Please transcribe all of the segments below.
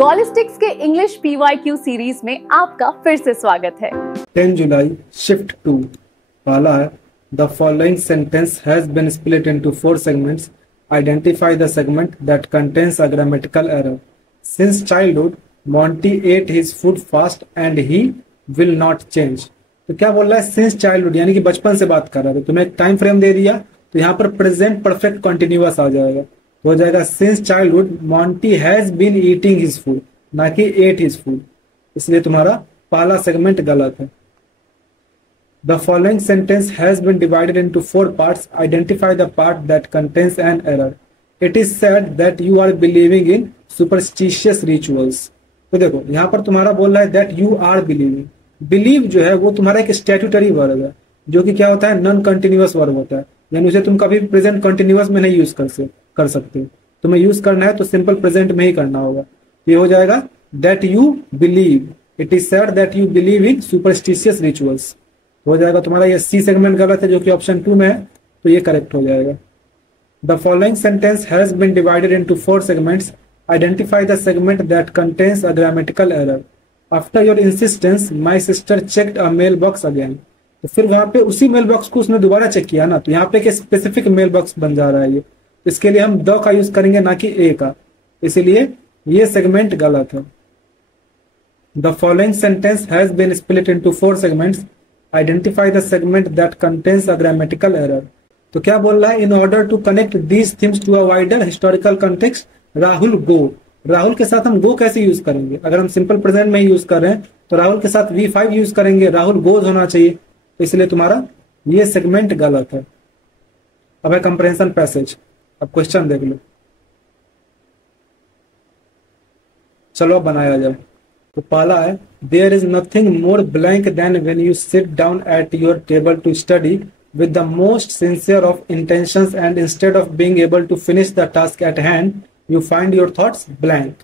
गॉलिस्टिक्स के English PYQ series में आपका फिर से स्वागत है। 10 जुलाई शिफ्ट 2 पहला है the following sentence has been split into 4 segments. Identify the segment that contains a grammatical error. Since childhood Monty ate his food fast and he will not change. तो क्या बोल रहा है? सिंस चाइल्डहुड यानी कि बचपन से बात कर रहा है। तो तुम्हें एक टाइम फ्रेम दे दिया तो यहाँ पर प्रेजेंट परफेक्ट कंटिन्यूअस आ जाएगा। तो हो जाएगा since childhood Monty has been eating his food, ना कि एट हिज फूड। इसलिए तुम्हारा पहला सेगमेंट गलत है। The following sentence has been divided into 4 parts. Identify the part that contains an error. It is said that you are believing in superstitious rituals. तो देखो यहाँ पर तुम्हारा बोल रहा है that you are believing. Believe जो है वो तुम्हारा एक स्टैट्यूटरी वर्ब है, जो कि क्या होता है? नॉन कंटिन्यूअस वर्ब होता है, यानी उसे तुम कभी प्रेजेंट कंटिन्यूअस में नहीं यूज कर सकते। तुम्हें यूज करना है तो सिंपल प्रेजेंट में ही करना होगा। ये हो जाएगा that you believe. It is said that you believe in superstitious rituals. हो जाएगा तुम्हारा ये सी सेगमेंट गलत है, जो कि ऑप्शन 2 में है, तो ये करेक्ट हो जाएगा। The following sentence has been divided into 4 segments. Identify the segment that contains a grammatical error. After your insistence my sister checked a mail box again. तो फिर वहां पे उसी मेल बॉक्स को उसने दोबारा चेक किया ना, तो यहाँ पे एक स्पेसिफिक मेल बॉक्स बन जा रहा है ये। इसके लिए हम द का यूज करेंगे, ना कि ए का, इसीलिए ये सेगमेंट गलत है। The following sentence has been split into 4 segments. Identify the segment that contains a grammatical error. तो क्या बोल रहा है? In order to connect these things to a wider historical context Rahul गो। राहुल के साथ हम गो कैसे यूज करेंगे? अगर हम सिंपल प्रेजेंट में ही यूज कर रहे हैं तो राहुल के साथ V5 यूज करेंगे, राहुल गोज होना चाहिए। तो इसलिए तुम्हारा ये सेगमेंट गलत है। अब है कंप्रेहेंशन पैसेज। अब क्वेश्चन देख लो, चलो अब बनाया जाए। तो पहला है there is nothing more blank than when you sit down at your table to study with the most sincere of intentions and instead of being able to finish the task at hand you find your thoughts blank.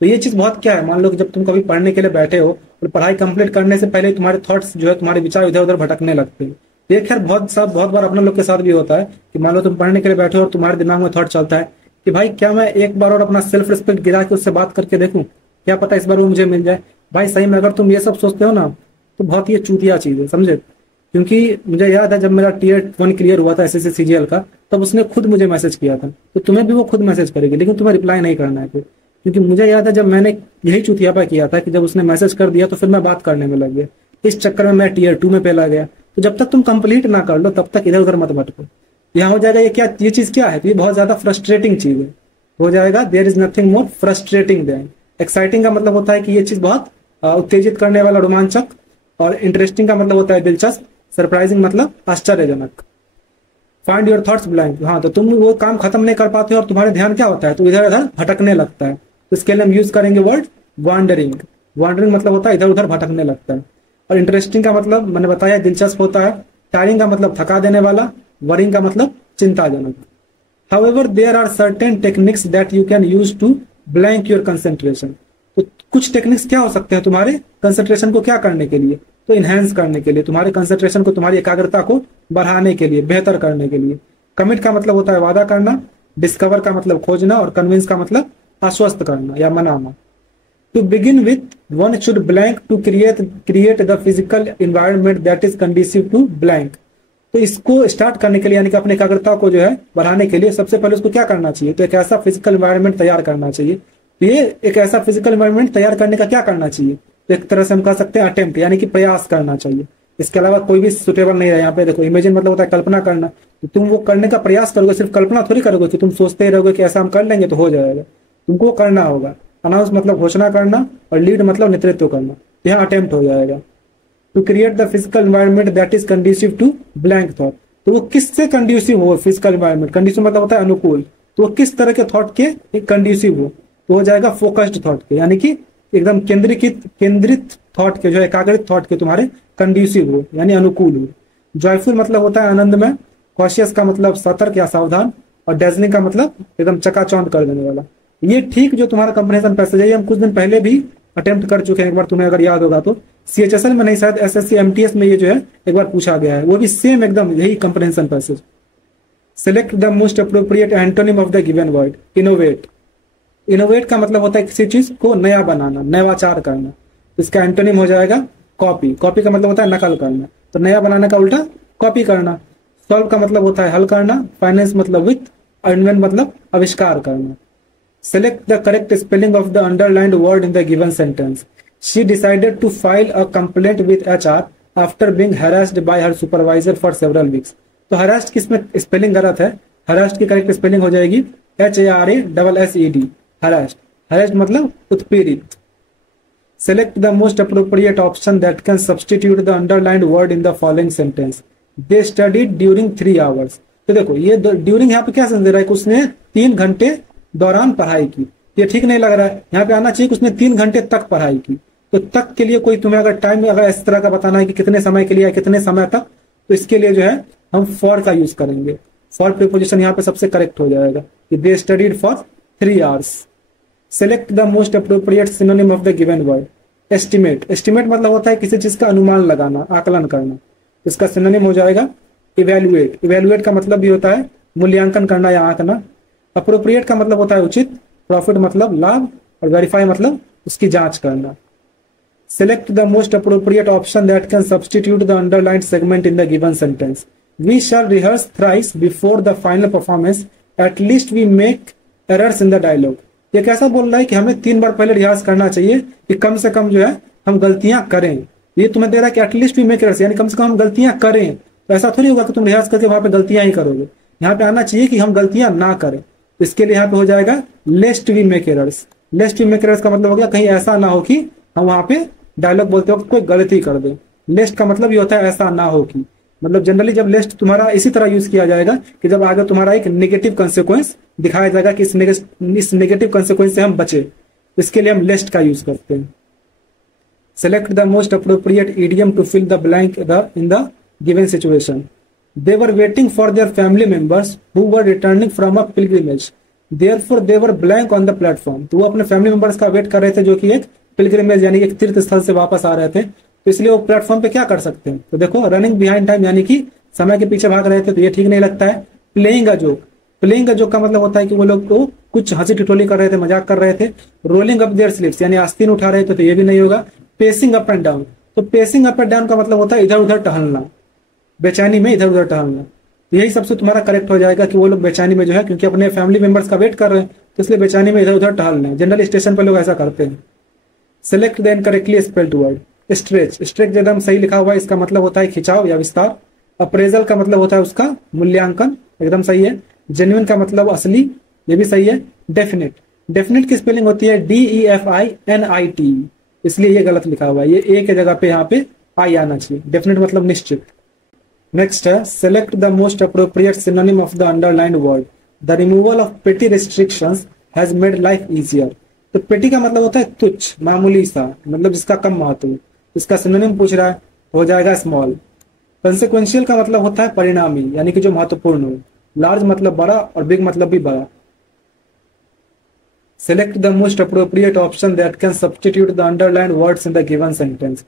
तो ये चीज बहुत क्या है? मान लो कि जब तुम कभी पढ़ने के लिए बैठे हो और पढ़ाई कंप्लीट करने से पहले तुम्हारे थॉट्स जो है, तुम्हारे विचार इधर उधर भटकने लगते हैं। ये खैर बहुत बार अपने लोग के साथ भी होता है कि मान लो तुम पढ़ने के लिए बैठे हो और तुम्हारे दिमाग में थॉट चलता है कि भाई क्या मैं एक बार और अपना सेल्फ रिस्पेक्ट गिरा के उससे बात करके देखूं, क्या पता इस बार वो मुझे मिल जाए। भाई सही में अगर तुम ये सब सोचते हो ना तो बहुत ही चूतिया चीज है, समझे? क्योंकि मुझे याद है जब मेरा Tier 1 क्लियर हुआ था SSC CGL का, तब उसने खुद मुझे मैसेज किया था। तो तुम्हें भी वो खुद मैसेज करेगी, लेकिन तुम्हें रिप्लाई नहीं करना है। क्योंकि मुझे याद है जब मैंने यही चूतियापा किया था कि जब उसने मैसेज कर दिया तो फिर मैं बात करने में लग गया। इस चक्कर में मैं Tier 2 में फैला गया। तो जब तक तुम कंप्लीट ना कर लो तब तक इधर उधर मत भटको। यहाँ हो जाएगा ये चीज क्या है? तो ये बहुत ज्यादा फ्रस्ट्रेटिंग चीज है। हो जाएगा there is nothing more frustrating than. Exciting का मतलब होता है कि ये चीज बहुत उत्तेजित करने वाला, रोमांचक, और इंटरेस्टिंग का मतलब होता है दिलचस्प, सरप्राइजिंग मतलब आश्चर्यजनक। Find your thoughts blank. हाँ, तो तुम वो काम खत्म नहीं कर पाते हो और तुम्हारे ध्यान क्या होता है? तो इधर उधर भटकने लगता है। तो इसके लिए हम यूज करेंगे वर्ड वॉन्डरिंग। वॉन्डरिंग मतलब होता है इधर उधर भटकने लगता है। और इंटरेस्टिंग का मतलब मैंने बताया दिलचस्प होता है। टायरिंग का मतलब थका देने वाला। वरिंग का मतलब चिंताजनक। However there are certain techniques that you can use to blank your concentration. तो कुछ टेक्निक्स क्या हो सकते हैं तुम्हारे कंसेंट्रेशन को क्या करने के लिए? तो इनहेंस करने के लिए, तुम्हारे कंसेंट्रेशन को, तुम्हारी एकाग्रता को बढ़ाने के लिए, बेहतर करने के लिए। कमिट का मतलब होता है वादा करना। डिस्कवर का मतलब खोजना। और कन्विंस का मतलब आश्वस्त करना या मनाना। To begin with, one should blank to create the physical environment that is conducive to blank. तो इसको स्टार्ट करने के लिए यानी कि अपनी एकाग्रता को जो है बढ़ाने के लिए सबसे पहले उसको क्या करना चाहिए? तो एक ऐसा फिजिकल एनवायरनमेंट तैयार करना चाहिए। तो ये एक ऐसा फिजिकल एनवायरनमेंट तैयार करने का क्या करना चाहिए? तो एक तरह से हम कह सकते हैं अटेम्प्ट, यानी कि प्रयास करना चाहिए। इसके अलावा कोई भी सुटेबल नहीं है यहाँ पे। देखो इमेजिन मतलब होता है कल्पना करना। तो तुम वो करने का प्रयास करोगे, सिर्फ कल्पना थोड़ी करोगे कि तुम सोचते ही रहोगे कि ऐसा हम कर लेंगे तो हो जाएगा। तुमको करना होगा। अनाउंस मतलब घोषणा करना, और लीड मतलब नेतृत्व करना। यहाँ अटेम्प्ट हो जाएगा। To create the physical environment that is conducive to blank thought. तो वो किससे कंड्यूसिव हो? Physical environment. कंड्यूसिव मतलब होता है अनुकूल। तो वो किस तरह के थॉट के कंड्यूसिव हो? तो हो जाएगा फोकस्ड थॉट के, यानी कि एकदम केंद्रित थॉट के, जो एकाग्रित थॉट के तुम्हारे कंड्यूसिव हो, यानी अनुकूल हो। जॉयफुल मतलब होता है आनंदमय। कॉशियस का मतलब सतर्क या सावधान। और डेजलिंग का मतलब एकदम चकाचौंध कर देने वाला। ये ठीक जो तुम्हारा कंप्रेहेंशन पैसेज है, हम कुछ दिन पहले भी अटेम्प्ट कर चुके हैं। एक बार तुम्हें अगर याद होगा तो CHSL में नहीं, शायद SSC MTS में ये जो है एक बार पूछा गया है। वो भी सेम एकदम यही comprehension passage. Select the most appropriate antonym of the given word. Innovate. Innovate का मतलब होता है किसी चीज को नया बनाना, नवाचार करना। तो इसका एंटोनिम हो जाएगा कॉपी। कॉपी का मतलब होता है नकल करना, तो नया बनाने का उल्टा कॉपी करना। सॉल्व का मतलब होता है हल करना। फाइनेंस मतलब वित्त। इन्वेंट मतलब आविष्कार करना। Select the correct spelling of the underlined word in the given sentence. She decided to file a complaint with HR after being harassed by her supervisor for several weeks. तो harassed की इसमें spelling गलत है। harassed की correct spelling हो जाएगी HARASSED, harassed। harassed मतलब उत्पीड़ित। Select the most appropriate option that can substitute the underlined word in the following sentence. They studied during 3 hours. तो देखो ये ड्यूरिंग यहाँ पे क्या समझ रहा है कि उसने 3 घंटे दौरान पढ़ाई की। ये ठीक नहीं लग रहा है, यहाँ पे आना चाहिए कि उसने 3 घंटे तक पढ़ाई की। तो तक के लिए कोई तुम्हें अगर टाइम अगर इस तरह का बताना है कि कितने समय के लिए या कितने समय तक, तो इसके लिए जो है हम फॉर का यूज करेंगे। फॉर प्रीपोजिशन यहाँ पे सबसे करेक्ट हो जाएगा कि दे studied for 3 hours। Select the most appropriate synonym of the given word. Estimate. Estimate मतलब होता है किसी चीज का अनुमान लगाना, आकलन करना। इसका सिनोनिम हो जाएगा इवेल्युएट। इवेल्युएट का मतलब भी होता है मूल्यांकन करना या आंकना। अप्रोप्रिएट का मतलब होता है उचित। प्रॉफिट मतलब लाभ। और वेरीफाई मतलब उसकी जांच करना। Select the most appropriate option that can substitute the underlined segment in the given sentence. We shall rehearse thrice before the final performance, at least we make errors in the dialogue. ये कैसा बोल रहा है कि हमें 3 बार पहले rehearse करना चाहिए कि कम से कम जो है हम गलतियां करें। ये तुम्हें दे रहा है कि एटलीस्ट वी मेक एरर्स, यानी कम से कम हम गलतियां करें। तो ऐसा थोड़ी होगा कि तुम रिहर्स करके वहां पे गलतियां ही करोगे। यहाँ पे आना चाहिए कि हम गलतियां ना करें। तो इसके लिए यहाँ पे हो जाएगा lest we make errors. Lest we make errors का मतलब हो गया कहीं ऐसा ना हो कि हम वहां पे डायलॉग बोलते वक्त कोई गलती कर दे। लेस्ट का मतलब ये होता है ऐसा ना हो कि, मतलब जनरली जब लेस्ट तुम्हारा इसी तरह यूज किया जाएगा कि जब आगे तुम्हारा एक नेगेटिव कंसिक्वेंस दिखाया जाएगा कि इस नेगेटिव कंसिक्वेंस से हम बचे, इसके लिए हम लेस्ट का यूज करते हैं। Select the most appropriate idiom to fill the blank in the given situation. They were waiting for their family members who were returning from a pilgrimage, therefore they were blank on the platform. तो वो अपने family members का wait कर रहे थे जो कि एक पिलग्रिमेज यानी एक तीर्थ स्थल से वापस आ रहे थे। तो इसलिए वो प्लेटफॉर्म पे क्या कर सकते हैं, तो देखो रनिंग बिहाइंड टाइम यानी कि समय के पीछे भाग रहे थे, तो ये ठीक नहीं लगता है। Playing a joke. Playing a joke का मतलब होता है कि वो लोग को कुछ हंसी ठिठोली कर रहे थे, मजाक कर रहे थे। रोलिंग अप देयर स्लीव्स यानी आस्तीन उठा रहे थे, तो ये भी नहीं होगा। Pacing up and down. तो पेसिंग अप एंड डाउन का मतलब होता है इधर उधर टहलना, बेचैनी में इधर उधर टहलना। तो यही सबसे तुम्हारा करेक्ट हो जाएगा कि वो लोग बेचैनी में जो है क्योंकि अपने फैमिली मेंबर्स का वेट कर रहे हैं, तो इसलिए बेचैनी में इधर उधर टहल रहे हैं। जनरल स्टेशन पर लोग ऐसा करते हैं। Select the incorrectly spelled word. Stretch. Stretch एकदम सही लिखा हुआ है, इसका मतलब होता है खिंचाव या विस्तार। अप्रेजल का मतलब होता है उसका मूल्यांकन, एकदम सही है। जेन्युइन का मतलब असली, ये भी सही है। डेफिनेट। डेफिनेट की स्पेलिंग होती है DEFINIT, इसलिए ये गलत लिखा हुआ है। ये ए के जगह पे यहाँ पे आई आना चाहिए। डेफिनेट मतलब निश्चित। नेक्स्ट है select the most appropriate synonym of the underlined word. The removal of पेटी restrictions has made life easier. तो पेटी का मतलब होता है तुच्छ, मामूली सा, मतलब जिसका कम महत्व। इसका सिनोनिम पूछ रहा है, हो जाएगा स्मॉल। कंसिक्वेंशियल का मतलब होता है परिणामी यानी कि जो महत्वपूर्ण हो। लार्ज मतलब बड़ा और बिग मतलब भी बड़ा। Select the most appropriate option that can substitute the underlined words in the given sentence.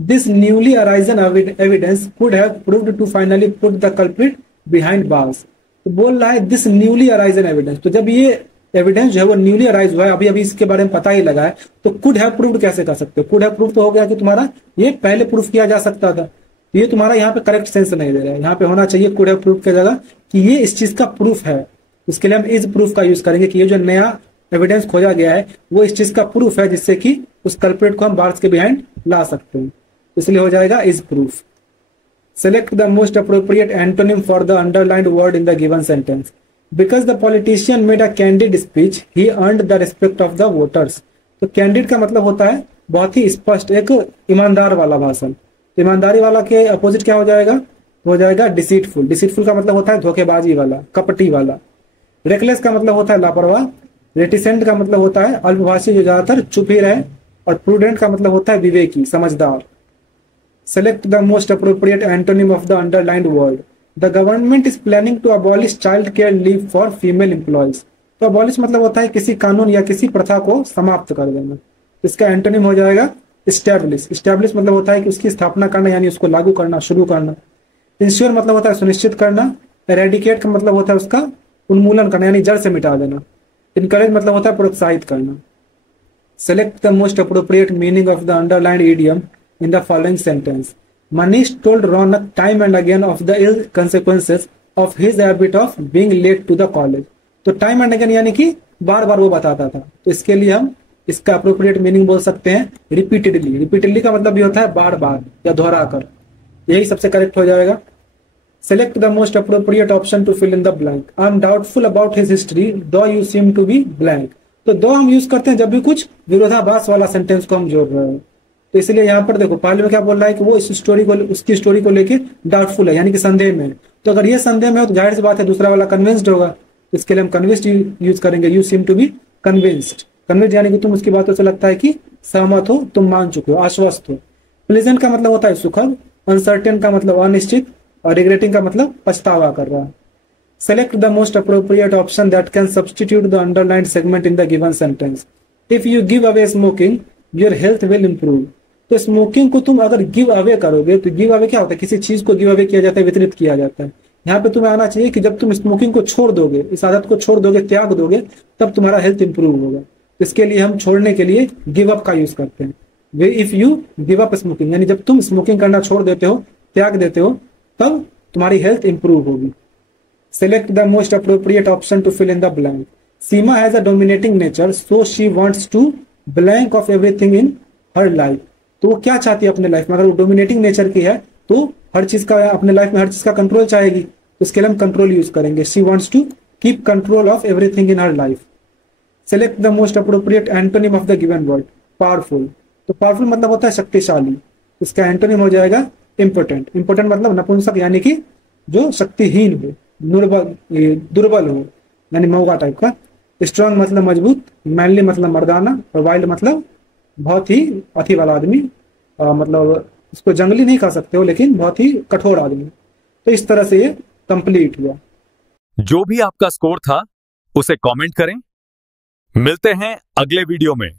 This newly arisen evidence could have proved to finally put the culprit behind bars. तो बोल रहा है दिस न्यूली अराइजन एविडेंस, तो जब ये evidence जो है वो न्यूली अराइज हुआ है, अभी अभी इसके बारे में पता ही लगा है, तो कुड हैव प्रूव्ड कैसे कर सकते हो। कुड हैव प्रूव तो हो गया कि तुम्हारा ये पहले प्रूफ किया जा सकता था। ये तुम्हारा यहाँ पे करेक्ट सेंस नहीं दे रहा है। यहाँ पे होना चाहिए कुड हैव प्रूव की जगह कि ये इस चीज का प्रूफ है। उसके लिए हम इज प्रूफ का यूज करेंगे कि ये जो नया एविडेंस खोजा गया है वो इस चीज का प्रूफ है, जिससे कि उस कल्प्रिट को हम बार्स के बिहाइंड ला सकते हैं। इसलिए हो जाएगा is proof. Select the most appropriate antonym for the underlined word in the given sentence. Because the politician made a candid speech, he earned the respect of the voters. तो candid का मतलब होता है बहुत ही स्पष्ट, एक ईमानदार वाला भाषण। तो ईमानदारी वाला के अपोजिट क्या हो जाएगा, हो जाएगा डिसीटफुल। डिसीटफुल का मतलब होता है धोखेबाजी वाला, कपटी वाला। रेकलेस का मतलब होता है लापरवाह। रेटिसेंट का मतलब होता है अल्पभाषी जो ज्यादातर चुप ही रहे। और प्रूडेंट का मतलब होता है विवेकी, समझदार। Select the most appropriate antonym of the underlined word. The government is planning to abolish child care leave for female employees. तो abolish मतलब होता है किसी कानून या किसी प्रथा को समाप्त कर देना। इसका एंटोनिम हो जाएगा establish। establish मतलब होता है कि उसकी स्थापना करना यानी उसको लागू करना, शुरू करना। ensure मतलब होता है सुनिश्चित करना। eradicate का मतलब होता है उसका उन्मूलन करना यानी जड़ से मिटा देना। इनकरेज मतलब होता है प्रोत्साहित करना। Select the most appropriate meaning of the underlined idiom in the following sentence. Manish told Raunak time and again of the ill consequences of his habit of being late to the college. तो time and again यानी कि बार बार वो बताता था, तो इसके लिए हम इसका अप्रोप्रिएट मीनिंग बोल सकते हैं रिपीटेडली। रिपीटेडली का मतलब ये होता है बार बार या दोहरा कर, यही सबसे करेक्ट हो जाएगा। Select the most appropriate option to fill in the blank. I am doubtful about his history though you seem to be blank. तो दो हम यूज करते हैं जब भी कुछ विरोधाभास वाला सेंटेंस को हम जोड़ रहे हैं। तो इसलिए यहाँ पर देखो पहले में क्या बोल रहा है कि वो इस स्टोरी को, उसकी स्टोरी को लेके डाउटफुल है, यानी कि संदेह में। तो अगर ये संदेह में हो तो जाहिर सी बात है दूसरा वाला कन्विंस्ड होगा, तो इसके लिए हम कन्विंस्ड यूज करेंगे। You seem to be convinced. Convinced यानी कि तुम उसकी बातों से लगता है कि सहमत हो, तुम मान चुके हो, आश्वस्त हो। प्लेजेंट का मतलब होता है सुखद, अनसर्टेन का मतलब अनिश्चित, और रिग्रेटिंग का मतलब पछतावा कर रहा है। Select the most appropriate option that can substitute the underlined segment in the given sentence. If you give away smoking your health will improve. तो स्मोकिंग को तुम अगर गिव अवे करोगे, तो गिव अवे क्या होता है, किसी चीज को गिव अवे किया जाता है, वितरित किया जाता है। यहाँ पे तुम्हें आना चाहिए कि जब तुम स्मोकिंग को छोड़ दोगे, इस आदत को छोड़ दोगे, त्याग दोगे, तब तुम्हारा हेल्थ इंप्रूव होगा। इसके लिए हम छोड़ने के लिए गिव अप का यूज करते हैं। If you give up smoking, यानी जब तुम स्मोकिंग करना छोड़ देते हो, त्याग देते हो, तब तुम्हारी हेल्थ इंप्रूव होगी। Select the most appropriate option to fill in the blank. Seema has a dominating nature so she wants to blank of everything in her life. तो वो क्या चाहती है अपने लाइफ में, अगर वो डोमिनेटिंग नेचर की है तो हर चीज का, अपने लाइफ में हर चीज का कंट्रोल चाहेगी, तो इसके लिए हम कंट्रोल यूज करेंगे। She wants to keep control of everything in her life. Select the most appropriate antonym of the given word. Powerful. तो पावरफुल मतलब होता है शक्तिशाली, इसका एंटोनिम हो जाएगा इम्पोर्टेंट। इम्पोर्टेंट मतलब नपुंसक, यानी कि जो शक्तिहीन हो, दुर्बल हो, यानी मौगा टाइप का। स्ट्रांग मतलब मजबूत, मैनली मतलब मर्दाना, और वाइल्ड मतलब बहुत ही अथी वाला आदमी, मतलब इसको जंगली नहीं कह सकते हो, लेकिन बहुत ही कठोर आदमी। तो इस तरह से ये कंप्लीट हुआ। जो भी आपका स्कोर था उसे कमेंट करें। मिलते हैं अगले वीडियो में।